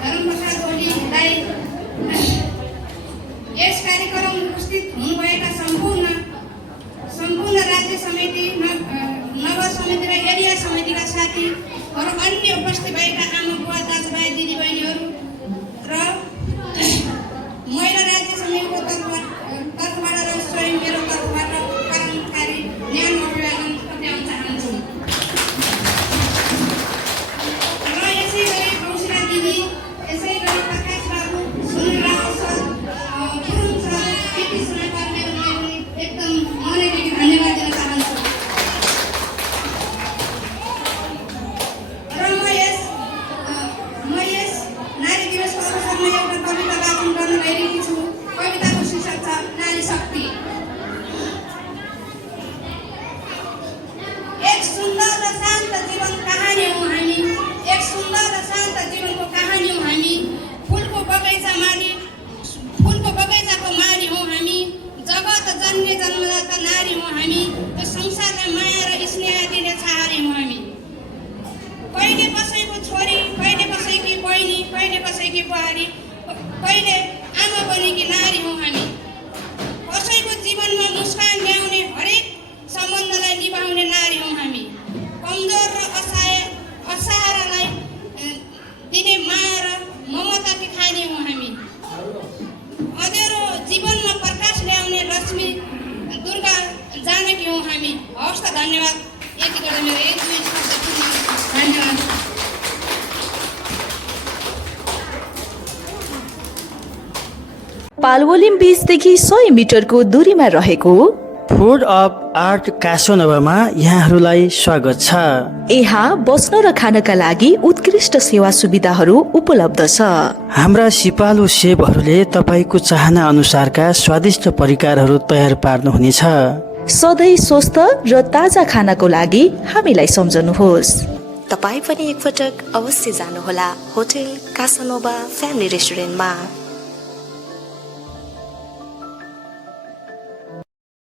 धर्मप्रसाद ओलीलाई यस कार्यक्रम उपस्थित हुनुभएका सम्पूर्ण राज्य समिति, नगर समिति र एरिया समितिका साथीहरू, अन्य उपस्थित भएका आमा बुवा दाजुभाइ दिदीबहिनीहरू र महिला राज्य समितिको तर्फबाट र स्वयं मेरो तर्फबाट क्रान्तिकारी न्यानो अभिवादन टक्राउन चाहन्छु। र यसै गरी कौशिला दिदी, यसै गरी Prakash Babu, Sunil Rawat sir, Gurung sir, PT सुनाकर्मीहरूलाई एकदम मनैदेखि धन्यवाद दिन चाहन्छु। र म यस नारी दिवसको अवसरमा एउटा कविता वाचन गर्न गइरहेकी छु। कविताको शीर्षक छ नारी शक्ति। एक सुन्दर र शान्त जीवन कहानी हौँ हामी, एक सुन्दर र शान्त जीवनको कहानी हौँ हामी। फुलको बगैँचाको माली हौँ हामी, जगत जन्मे जन्मदाता नारी हौँ हामी, त्यो संसारलाई माया र स्नेह दिने छहारी हौँ हामी। कहिले कसैको छोरी, कहिले कसैकी बहिनी, कहिले कसैकी बुहारी, कहिले आमा बनेकी नारी हौँ हामी। कसैको जीवनमा मुस्कान ल्याउने, हरेक सम्बन्धलाई निभाउने नारी हौँ हामी। कमजोर र असहारालाई दिने माया र ममताकी खानी हौँ हामी। अँध्यारो जीवनमा प्रकाश ल्याउने लक्ष्मी दुर्गा जानकी हौँ हामी। हवस् त, धन्यवाद। यति गर्दा मेरो एक दुई शब्द पुग्यो। धन्यवाद। पालवोलिम बीचदेखि 100 मिटरको दूरीमा रहेको फुड अफ आर्ट कासोनोवामा यहाँहरूलाई स्वागत छ। यहाँ बस्न र खानका लागि उत्कृष्ट सेवा सुविधाहरू उपलब्ध छ। हाम्रा सिपालु सेफहरूले तपाईँको चाहना अनुसारका स्वादिष्ट परिकारहरू तयार पार्नुहुनेछ। सधैँ स्वस्थ र ताजा खानाको लागि हामीलाई सम्झनुहोस्। तपाईँ पनि एकपटक अवश्य जानुहोला होटल कासोनोवा फ्यामिली रेस्टुरेन्टमा।